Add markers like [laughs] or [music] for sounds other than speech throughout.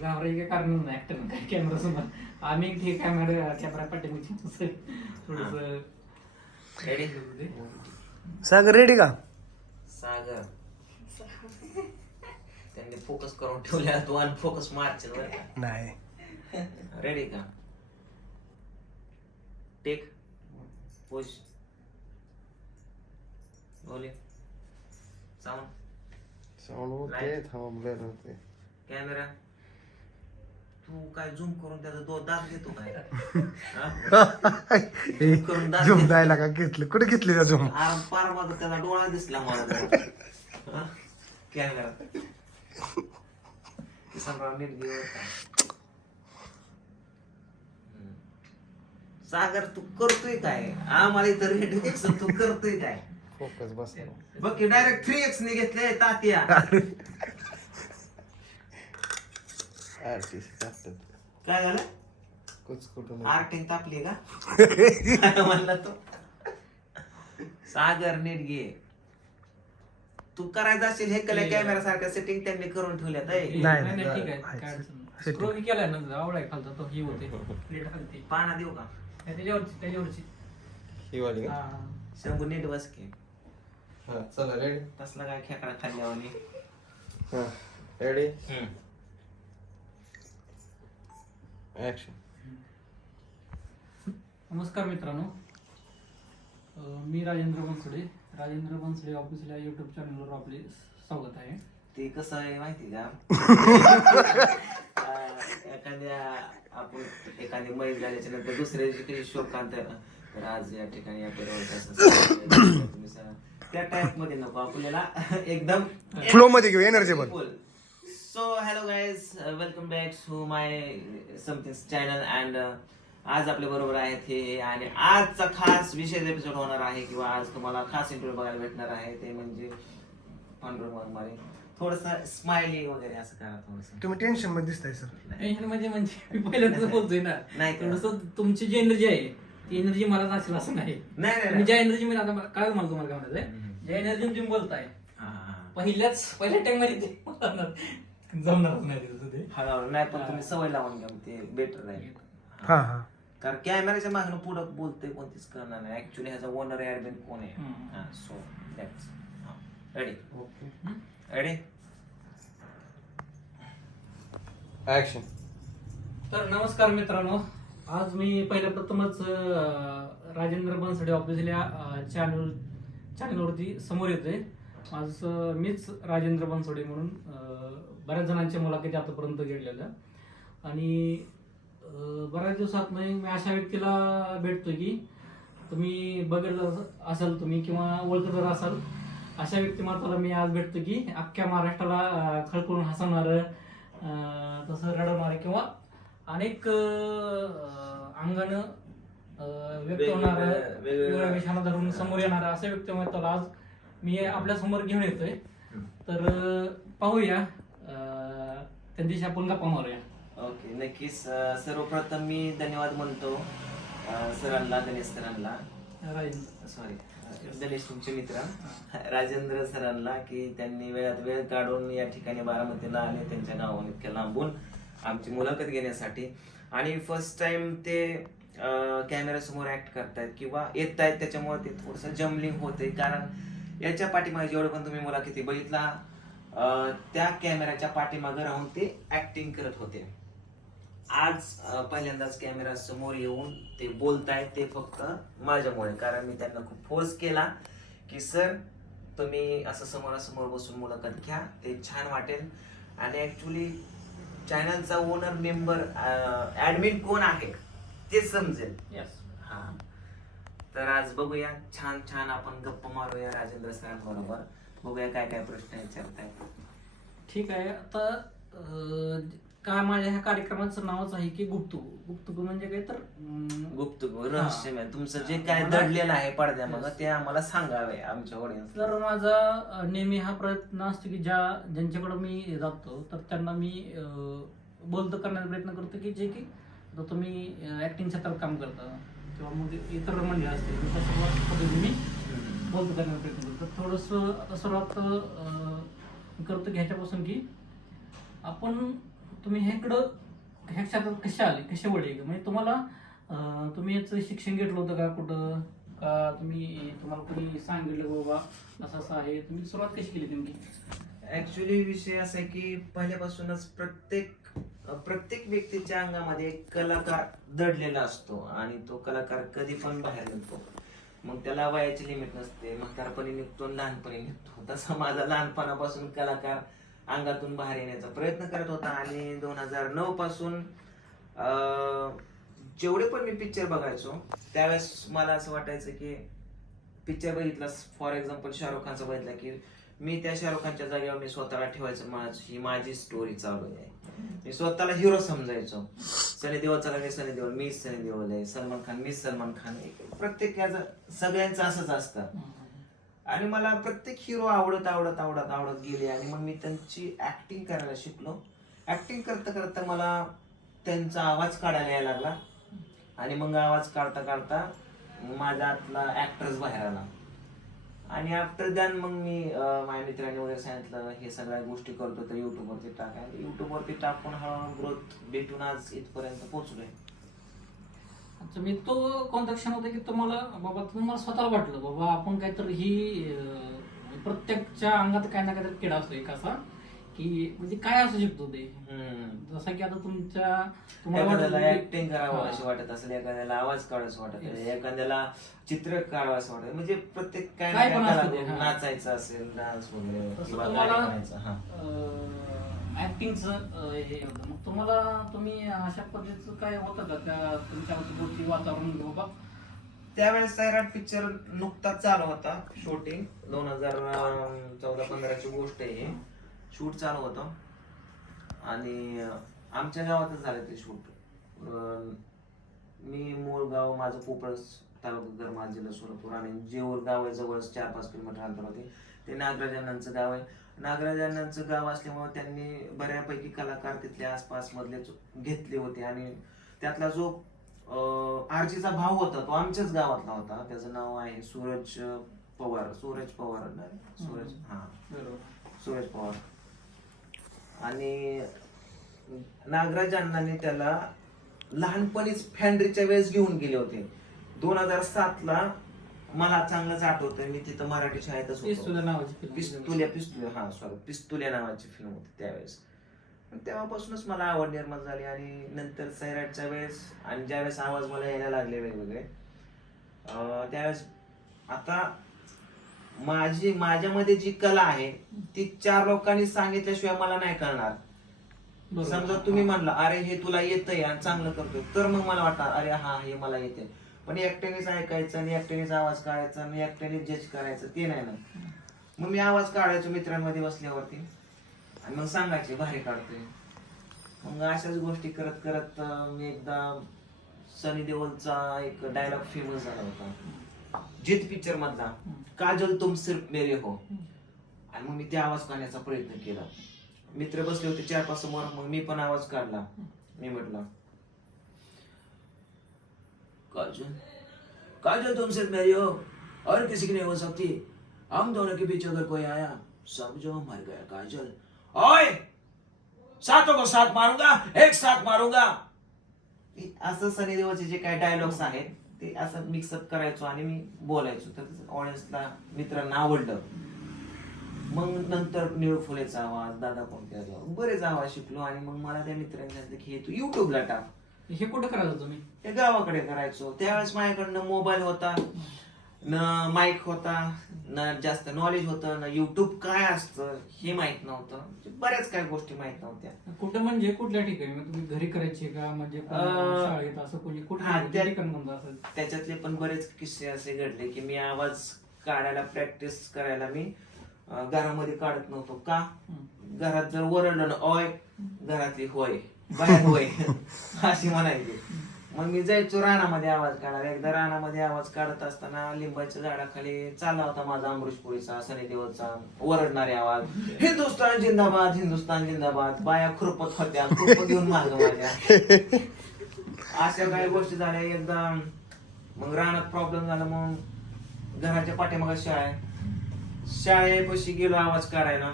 घाबरायचे कारण नाही ऍक्टर काय कॅमेरा समोर आम्ही ठीक कॅमेरा कॅमेरा पाठीमागची थोडस सागर रेडी का? सागर. त्यांनी फोकस करून ठेवल्या तू मारशील बरं का. नाही. रेडी का? टेक पुश बोले साऊंड साऊंड होते Light. थांबलेलं होते. कॅमेरा तू काय झूम करून त्याचा दो दात घेतो काय? [laughs] Zoom करून दात झुम घेतो. द्यायला का घेतलं कुठे घेतली का झुम पार माझा त्याचा डोळा दिसला मला त्याचा. हा? किसनराव नीट. हम्म. सागर तू करतोय काय आम्हाला इथं रेड एक्स तू करतोय काय फोकस बस बघ की डायरेक्ट थ्री एक्स ने घेतले तात्या टाकतात काय झालं? कुछ कुठून आर्टिंग तापली का? काय [laughs] म्हणला तो. सागर नीट घे. तू करायचं असेल हे कल्या कॅमेरा सारख्या सेटिंग त्यांनी करून ठेवल्यात आहे. नाही, नाही नाही. ठीक आहे. काय अडचण नाही. Scroll केलाय ना आवड आहे खालचा तो ही होते. [laughs] प्लेट खालती. पाना देऊ का? त्याच्यावरची त्याच्यावरची. ही वाली का? हा. शंभू नीट बस की. हा चला रेडी तसला काय खेकडा खाल्ल्यावानी. हा रेडी नमस्कार मित्रांनो. मी राजेंद्र बनसोडे. राजेंद्र बनसोडे ऑफिसला युट्यूब चॅनलवर आपले स्वागत आहे. ते कसं आहे माहिती का? [laughs] अं, एखाद्या आपण एखादी मैल झाल्याच्यानंतर दुसऱ्या दिवशी काही शोकांत तर आज या ठिकाणी असं सांगायचं, तुम्ही सांगा. त्या टाइपमध्ये नको आपल्याला. [laughs] एकदम फ्लो मध्ये घेऊ एनर्जेबल so hello guys welcome back to my something channel and आज आपल्या बरोबर आहेत हे आणि आजचा खास विशेष एपिसोड होणार आहे किंवा आज तुम्हाला खास इंटरव्ह्यू बघायला भेटणार आहे. ते म्हणजे पांडुरंग वाघमारे. थोडस स्माइली वगैरे असं करा थोडस. तुम्ही टेन्शनमध्ये दिसताय सर टेन्शन म्हणजे म्हणजे मी पहिल्यांदाच बोलतोय ना. नाही का? थोडस तुमची जी एनर्जी आहे ती एनर्जी मला नसेल असं नाही. नाही नाही, तुम्ही नाही. ज्या एनर्जी मध्ये आता काय मला तुम्हाला काय म्हणायचंय. ज्या एनर्जी तुम्ही बोलताय पहिल्याच पहिल्या टाइममध्ये ते मला जमणारच नाही तसं ते हा. हळूहळू नाही पण तुम्ही सवय लावून घ्या मग ते बेटर राहील. हा हा. कारण कॅमेराच्या मागणं पुढं बोलतोय कोणतीच करणार नाही. ऍक्च्युली ह्याचा ओनर ऍडमिन कोण आहे? हम्म. So that's ready okay ready action तर नमस्कार मित्रांनो. आज मी पहिल्या प्रथमच अं, राजेंद्र बनसडे ऑफिसल्या चॅनल चॅनलवरती समोर येतोय. आज मीच राजेंद्र बनसोडे म्हणून बऱ्याच जणांच्या मुलाखती आतापर्यंत घेतलेल्या. आणि बऱ्याच दिवसात मी अशा व्यक्तीला भेटतोय की तुम्ही बघितलं असाल तुम्ही किंवा ओळखत जर असाल अशा व्यक्तिमत्वाला मी आज भेटतो की अख्ख्या महाराष्ट्राला खळखळून हसवणारं अं, तसं रडवणारं किंवा अनेक अंगानं व्यक्त होणारं वेगवेगळ्या- वेगवेगळ्या विषयाला धरून समोर येणारं असं व्यक्तिमत्वाला आज मी आपल्यासमोर घेऊन येतोय. तर पाहूया. त्यांच्याशी आपण गप्पा मारूया. ओके नक्कीच. सर्वप्रथम मी धन्यवाद म्हणतो सरांना गणेश सरांना. राजेंद्र सॉरी गणेश तुमचे मित्र. राजेंद्र सरांना की त्यांनी वेळात वेळ काढून या ठिकाणी बारामतीला आले त्यांच्या गावाहून इतक्या लांबून आमची मुलाखत घेण्यासाठी. आणि फर्स्ट टाइम ते कॅमेरा समोर ऍक्ट करतायत किंवा येत आहेत त्याच्यामुळे ते थोडस जमलिंग होते कारण याच्या पाठीमागे जेवढं पण तुम्ही मुलाखती बघितला त्या कॅमेऱ्याच्या पाठीमागे राहून ते ऍक्टिंग करत होते. आज पहिल्यांदाच कॅमेरा समोर येऊन ते बोलतायत ते फक्त माझ्यामुळे. कारण मी त्यांना खूप फोर्स केला की सर तुम्ही असं समोरासमोर बसून मुलाखत घ्या ते छान वाटेल. आणि ऍक्च्युली चॅनलचा ओनर मेंबर ऍडमिन कोण आहे ते समजेल. यस हा. तर आज बघूया. छान छान आपण गप्पा मारूया राजेंद्र सरांबरोबर. बघूया काय काय प्रश्न विचारताय. ठीक आहे. आता अं, काय माझ्या ह्या कार्यक्रमाचं नावच आहे की गुप्तुक गुप्तुक म्हणजे काय तर अं, गुप्त रहस्यमय. तुमचं जे. काय मला- दडलेलं आहे पडद्यामागं Yes. ते आम्हाला सांगावे आमच्या ऑडियन्स तर माझा अं, नेहमी हा प्रयत्न असतो की ज्या ज्यांच्याकडे मी जातो तर त्यांना मी अं, बोलतं करण्याचा प्रयत्न करतो की जे की आता तुम्ही ऍक्टिंग क्षेत्रात काम करता. किंवा मग इतर मंडळी असते त्या तशा पद्धतीने मी बोलतो करण्याचा प्रयत्न करतो. तर थोडंसं आता सर्वात करतो की की आपण तुम्ही ह्याकडं ह्या क्षेत्रात कसे आले? कसे वडले म्हणजे तुम्हाला तुम्ही याचं शिक्षण घेतलं होतं का कुठं? का तुम्ही तुम्हाला कोणी सांगितलं बाबा असं असं आहे? तुम्ही सुरुवात कशी केली नेमकी? ऍक्च्युली विषय असा आहे की पहिल्यापासूनच प्रत्येक प्रत्येक व्यक्तीच्या अंगामध्ये एक कलाकार दडलेला असतो आणि तो कलाकार कधी पण बाहेर निघतो. मग त्याला वयाची लिमिट नसते म्हातारपणी निघतो लहानपणी निघतो. [laughs] तसा माझा लहानपणापासून कलाकार अंगातून बाहेर येण्याचा प्रयत्न करत होता आणि दोन हजार नऊ पासून जेवढे पण मी पिक्चर बघायचो त्यावेळेस मला असं वाटायचं की पिक्चर बघितला फॉर एक्झाम्पल शाहरुख खानचा बघितला की मी त्या शाहरुख खानच्या जागेवर मी स्वतःला ठेवायचं. माझी ही माझी स्टोरी चालू आहे. मी स्वतःला हिरो समजायचो. सनी चला मी सनी देवल मीच सनी देओल आहे सलमान खान मी सलमान खान. प्रत्येक प्रत्येकाचं सगळ्यांचं असंच असतं. आणि मला प्रत्येक हिरो आवडत आवडत आवडत आवडत गेले. आणि मग मी त्यांची ऍक्टिंग करायला शिकलो. ऍक्टिंग करता करता मला त्यांचा आवाज काढायला यायला लागला. आणि मग आवाज काढता काढता माझ्या आतला ऍक्टर्स बाहेर आला. आणि आफ्टर दॅन मग मी माझ्या मित्रांनी वगैरे सांगितलं हे सगळ्या गोष्टी करतो तर युट्यूबवरती टाका. युट्यूबवरती टाकून हळूहळू ग्रोथ भेटून आज इथपर्यंत पोहोचलोय. अच्छा मी तो कोणता क्षण होता की तुम्हाला बाबा तुम्हाला स्वतःला वाटलं बाबा आपण काहीतरी ही अं, प्रत्येकच्या अंगात काही ना काहीतरी किडा असतो एक असा. की म्हणजे काय असू शकतो ते हम्म. जसं की आता तुमच्या तुम्हाला एखाद्याला की- ऍक्टिंग करावं हा. अशी वाटत असेल एखाद्याला आवाज काढावं वाटत असेल Yes. एखाद्याला चित्र काढावं असं वाटत म्हणजे प्रत्येक काय ना काय काय पण कला- हा. नाचायचं असेल डान्स वगैरे तसं किंवा तुम्हाला गाणी म्हणायचं हा ऍक्टिंगचं हे होतं मग तुम्हाला तुम्ही अशा पद्धतीचं काय होतं का त्या तुमच्या आजूबाजूची वातावरण की बाबा त्यावेळेस सैराट पिक्चर नुकताच चालू होता शूटिंग दोन हजार चौदा पंधराची गोष्ट आहे ही शूट चालू होतं. आणि आमच्या गावातच झालं ते शूट. मी मूळ गाव माझं पोपळस तालुका गरमाल जिल्हा सोलापूर आणि जेऊर गाव आहे जवळच चार पाच किलोमीटर अंतरावरती ते नागराजांनांचं गाव आहे. नागराजांनांचं गाव असल्यामुळे त्यांनी बऱ्यापैकी कलाकार तिथले आसपास मधले घेतले होते आणि त्यातला जो आरजीचा भाव होता तो आमच्याच गावातला होता. त्याचं नाव आहे सूरज पवार. सूरज पवार सूरज हा. सूरज पवार. आणि नागराज अण्णांनी त्याला लहानपणीच फॅन्ड्रीच्या वेळेस घेऊन गेले होते. दोन हजार सात ला मला चांगलंच आठवतंय मी तिथं मराठी शाळेतच नावाची. पिस्तुल्या पिस्तुल्या हा सॉरी पिस्तुल्या नावाची फिल्म होती त्यावेळेस. तेव्हापासूनच मला आवड निर्माण झाली आणि नंतर सैराटच्या वेळेस आणि ज्यावेळेस आवाज मला यायला लागले वेगवेगळे अं, त्यावेळेस आता माझी माझ्यामध्ये जी कला आहे ती चार लोकांनी सांगितल्याशिवाय मला नाही कळणार. समजा तुम्ही म्हणला अरे हे तुला येतंय आणि चांगलं करतोय. तर मग मला वाटणार अरे हा हे मला येते पण एकट्यानेच ऐकायचं आणि एकट्यानेच आवाज काढायचा आणि एकट्यानेच जज करायचं ते नाही ना. मग मी आवाज काढायचो मित्रांमध्ये बसल्यावरती. आणि मग सांगायचे भारी काढतोय. मग अशाच गोष्टी करत करत मी एकदा सनी देओलचा एक डायलॉग फेमस झाला होता. जित पिक्चर मधला. काजल तुम सिर्फ मेरे हो. आणि मग मी ते आवाज काढण्याचा प्रयत्न केला. मित्र बसले होते चार पाच समोर मग मी पण आवाज काढला. मी म्हटलं काजल काजल तुम सिर्फ मेरी हो. और किसी की नहीं हो सकती. हम दोनों के बीच अगर कोई आया समझो मर गया काजल. ओए! सातों को साथ मारूंगा एक साथ मारूंगा. असं सनी देओलचे जे काही डायलॉग्स आहेत ते असं मिक्सअप करायचो आणि मी बोलायचो. तर ऑडियन्सला मित्रांना आवडलं. मग नंतर निळ फुलेचा आवाज दादा आवाज बरेच आवाज शिकलो आणि मग मला त्या मित्रांनी सांगितलं की हे तू युट्यूबला टाक. हे कुठं करायचं तुम्ही? ते गावाकडे करायचो. त्यावेळेस माझ्याकडनं मोबाईल होता. न माईक होता न जास्त नॉलेज होतं न युट्यूब काय असतं हे माहीत नव्हतं. म्हणजे बऱ्याच काही गोष्टी माहीत नव्हत्या. कुठं म्हणजे कुठल्या ठिकाणी? मग तुम्ही घरी करायचे का? म्हणजे अं, शाळेत असं कोणी? कुठं त्या- ठिकाण कोणतं असेल? त्याच्यातले पण बरेच किस्से असे घडले की मी आवाज काढायला प्रॅक्टिस करायला मी अं, घरामध्ये काढत नव्हतो. का. घरात जर ओरडलं ना ओय घरातली होय बाहेर होय [laughs] अशी म्हणायची. मग मी जायचो रानामध्ये आवाज काढायला. एकदा रानामध्ये आवाज काढत असताना लिंबाच्या झाडाखाली चालला होता माझा अमरीशपुरीचा सनी देवचा ओरडणारे आवाज. हिंदुस्तान जिंदाबाद हिंदुस्तान जिंदाबाद. बाया खुरपत होत्या खुरपत घेऊन माग माझ्या अशा काही गोष्टी झाल्या. एकदा मग रानात प्रॉब्लेम झाला मग घराच्या पाठीमागे शाळा. आहे शाळेपाशी गेलो आवाज काढायला.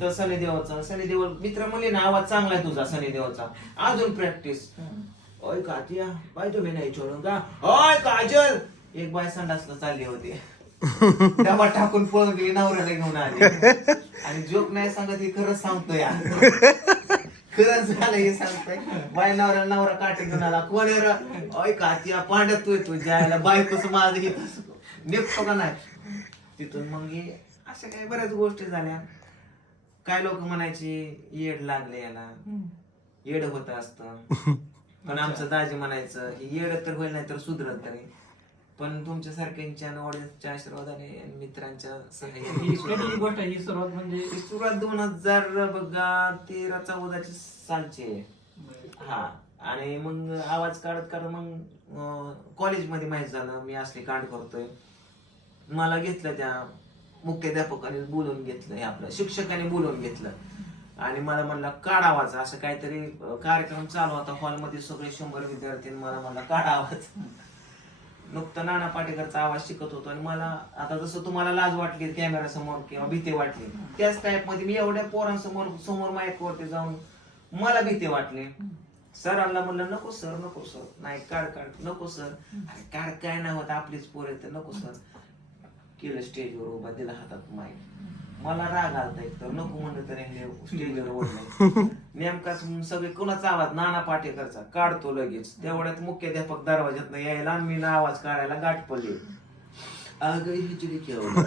तर सनी देवाचा सनी देवल मित्र म्हणले ना आवाज चांगला आहे तुझा सनी देवाचा अजून प्रॅक्टिस ओय कातिया बाय तुम्ही नाही सोडून का? ओय काजल! एक बाय संडासला चालली होती. [laughs] डबा टाकून पळून गेली नवऱ्याला घेऊन आली. आणि जोक नाही सांगत ही खरंच सांगतोय या. खरंच झालं हे सांगतोय. बाय नवरा नवरा काटे घेऊन आला. कोण? ओय कातिया पांड्या तू तुझ्या आईला बायकोच माझं हे. निघतो का नाही? तिथून मग हे अशा काही बऱ्याच गोष्टी झाल्या. काय लोक म्हणायची येड लागले याला. येड होत असतं. [laughs] पण आमचं दाजी म्हणायचं हे येड तर होईल नाही तर सुधरत तरी. पण तुमच्यासारख्यांच्या आणि वडिलांच्या आशीर्वादाने आणि मित्रांच्या ही सहाय्याने गोष्ट आहे ही सुरुवात म्हणजे ही सुरुवात दोन हजार बघा तेरा चौदाची सालची आहे. हा. आणि मग आवाज काढत काढत मग कॉलेजमध्ये माहीत झालं मी असले कांड करतोय. मला घेतलं त्या मुख्याध्यापकाने बोलवून घेतलं हे आपलं शिक्षकाने बोलवून घेतलं. आणि मला म्हणला काढावाच असं काहीतरी कार्यक्रम चालू होता. हॉलमध्ये सगळे शंभर विद्यार्थी मला म्हणला काढावाच नुकतं नाना पाटेकरचा आवाज शिकत होतो आणि मला आता जसं तुम्हाला लाज वाटली कॅमेरा समोर किंवा भीती वाटली त्याच टाईपमध्ये मी एवढ्या पोरांसमोर समोर माईकवरती जाऊन मला भीती वाटली. सरांना म्हणलं नको सर नको सर. नाही काढ काढ. नको सर. अरे काढ काय नाही होत आपलीच पोर आहे तर नको सर. केलं स्टेजवर उभा दिला हातात माईक मला राग आलता एक तर. नको म्हणलं तरी स्टेजवर [laughs] ओढलं. नेमकाच सगळे कुणाचा आवाज? नाना पाटेकरचा. काढतो लगेच. तेवढ्यात मुख्याध्यापक दरवाज्यात यायला आणि मी आवाज काढायला गाठ पडली. हिजरी क्या हुआ?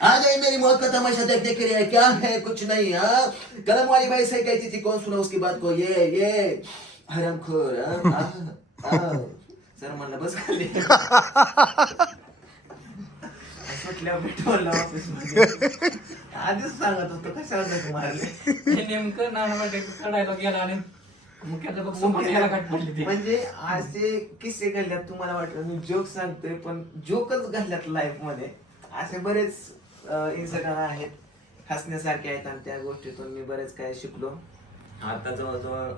आ गई मेरी मौत का तमाशा देखने के लिए क्या है? कुछ नहीं हाँ? कलम वाली बाई सही कहती थी कौन सुना उसकी बात को? ये ये। हरामखोर हाँ? आ, आ. [laughs] सर म्हणलं बस खाली. [laughs] सुटल्या भेटवलं ऑफिसमध्ये आधीच सांगत होतो कशाला धक्के मारले? हे नेमकं नाना पाटे काढायला गेला आणि मुख्याध्यापक समोर यायला गाठ पडली ती. म्हणजे असे किस्से घडल्यात तुम्हाला वाटलं मी जोक सांगतोय पण जोकच घडल्यात लाईफमध्ये. असे बरेच इन्सिडेंट आहेत हसण्यासारखे आहेत आणि त्या गोष्टीतून मी बरेच काय शिकलो. आता जवळजवळ